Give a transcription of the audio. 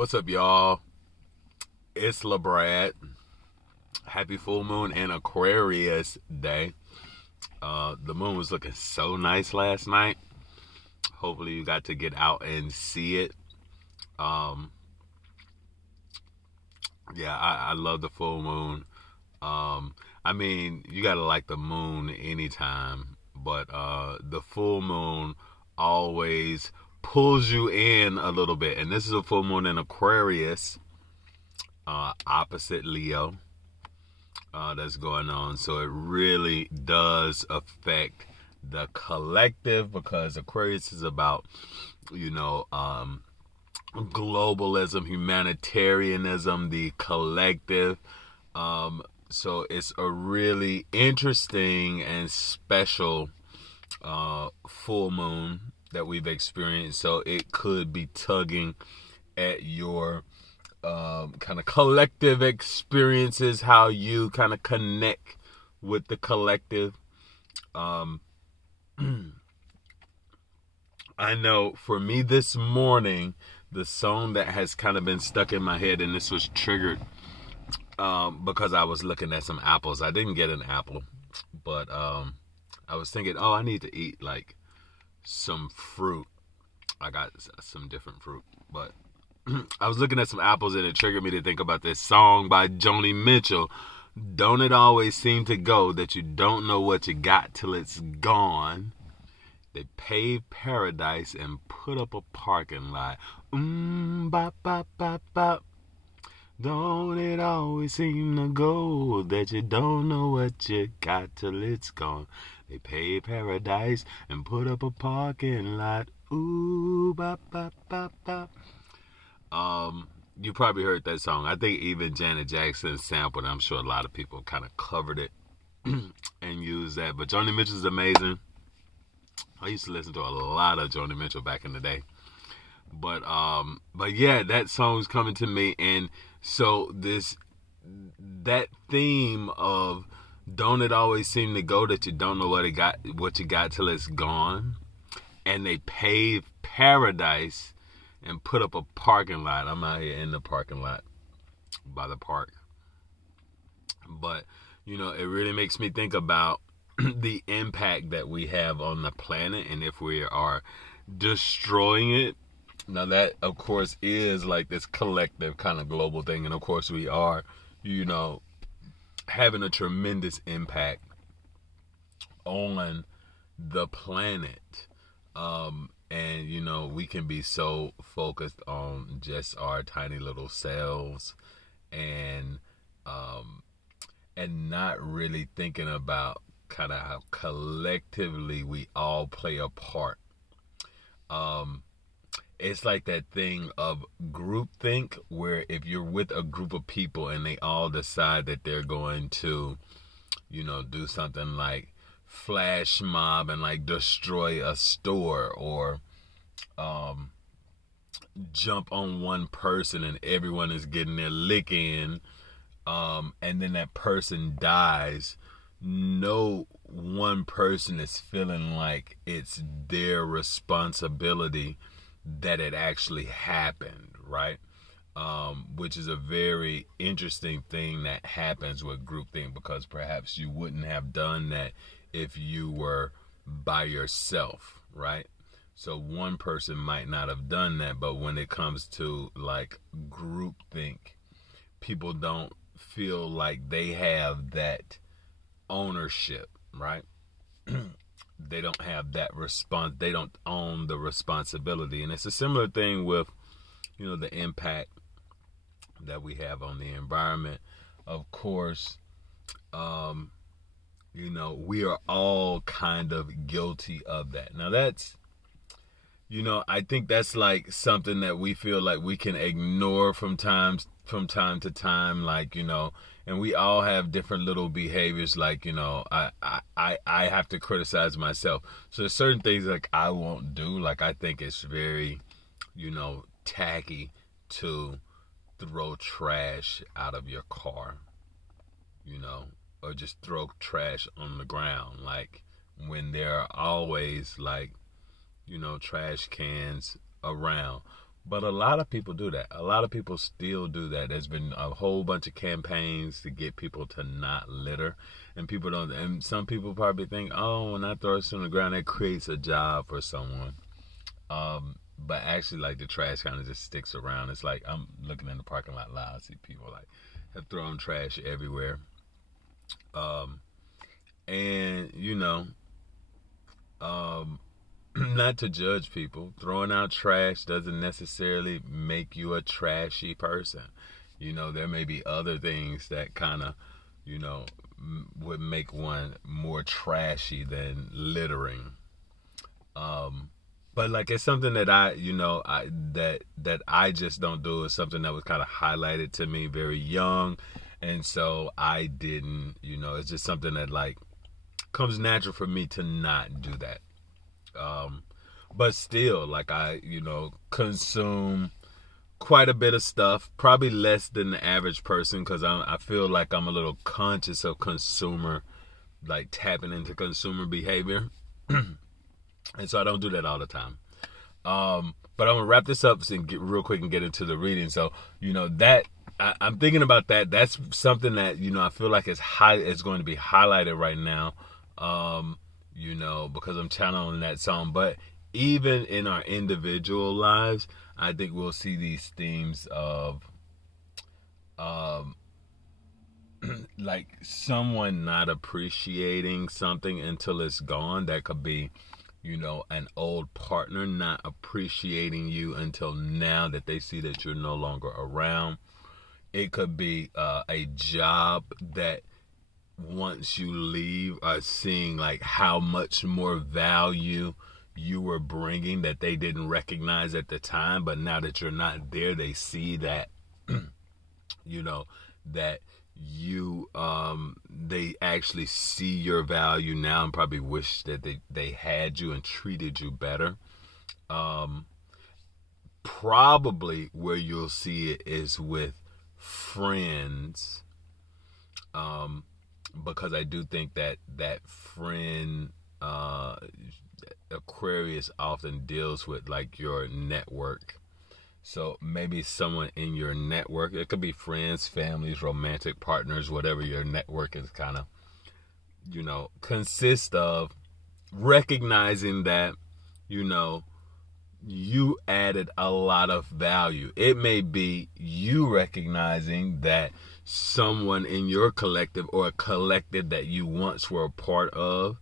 What's up, y'all? It's LeBrad. Happy full moon and Aquarius day. The moon was looking so nice last night. Hopefully you got to get out and see it. I love the full moon. You gotta like the moon anytime, but the full moon always pulls you in a little bit. And this is a full moon in Aquarius, opposite Leo, that's going on. So it really does affect the collective, because Aquarius is about, globalism, humanitarianism, the collective. So it's a really interesting and special full moon that we've experienced. So it could be tugging at your kind of collective experiences, how you kind of connect with the collective. I know for me this morning, the song that has kind of been stuck in my head, and this was triggered because I was looking at some apples. I didn't get an apple, but I was thinking, I need to eat like some fruit. I got some different fruit, but I was looking at some apples and it triggered me to think about this song by Joni Mitchell. Don't it always seem to go that you don't know what you got till it's gone? They paved paradise and put up a parking lot. Bop, bop, bop, bop. Don't it always seem to go that you don't know what you got till it's gone? They paved paradise and put up a parking lot. Ooh, bop, bop, bop, bop. You probably heard that song. I think even Janet Jackson sampled it. I'm sure a lot of people kind of covered it and used that. But Joni Mitchell's amazing. I used to listen to a lot of Joni Mitchell back in the day. But yeah, that song's coming to me. And so that theme of don't it always seem to go that you don't know what you got till it's gone, and they pave paradise and put up a parking lot. I'm out here in the parking lot by the park. But, it really makes me think about the impact that we have on the planet, and if we are destroying it. Now that, of course, is like this collective kind of global thing. And of course we are, having a tremendous impact on the planet. And we can be so focused on just our tiny little selves and not really thinking about kind of how collectively we all play a part. It's like that thing of groupthink, where if you're with a group of people and they all decide that they're going to, do something like flash mob and like destroy a store, or jump on one person and everyone is getting their lick in, and then that person dies, no one person is feeling like it's their responsibility that it actually happened, right? Which is a very interesting thing that happens with groupthink, because perhaps you wouldn't have done that if you were by yourself, right? So one person might not have done that, but when it comes to like groupthink, people don't feel like they have that ownership, right? They don't have that response. They don't own the responsibility. And it's a similar thing with, the impact that we have on the environment. Of course, we are all kind of guilty of that. Now that's, I think that's like something that we feel like we can ignore from time to time, like, and we all have different little behaviors, like, I have to criticize myself. So there's certain things like I won't do. Like, I think it's very, tacky to throw trash out of your car, or just throw trash on the ground. Like, when there are always like, trash cans around. But a lot of people do that. A lot of people still do that. There's been a whole bunch of campaigns to get people to not litter. And people don't, and some people probably think, oh, when I throw this on the ground, that creates a job for someone. But actually, like, the trash kind of just sticks around. It's like, I'm looking in the parking lot loud. I see people like have thrown trash everywhere. And, you know, not to judge people, throwing out trash doesn't necessarily make you a trashy person. You know, there may be other things that kind of, you know, would make one more trashy than littering. But like, it's something that that I just don't do. It's something that was kind of highlighted to me very young, and so I didn't. You know, it's just something that like comes natural for me to not do that. But still, like, I, you know, consume quite a bit of stuff, probably less than the average person, because I feel like I'm a little conscious of consumer, like tapping into consumer behavior. And so I don't do that all the time. But I'm gonna wrap this up and get real quick and get into the reading. So, you know, that I'm thinking about that. That's something that, you know, I feel like it's going to be highlighted right now. You know, because I'm channeling that song. But even in our individual lives, I think we'll see these themes of like someone not appreciating something until it's gone. That could be, you know, an old partner not appreciating you until now that they see that you're no longer around. It could be a job that once you leave are seeing like how much more value you were bringing that they didn't recognize at the time, but now that you're not there, they see that, you know, that you they actually see your value now and probably wish that they had you and treated you better. Probably where you'll see it is with friends, because I do think that friend Aquarius often deals with like your network. So maybe someone in your network, it could be friends, families, romantic partners, whatever your network is kind of, you know, consist of, recognizing that, you know, you added a lot of value. It may be you recognizing that someone in your collective or a collective that you once were a part of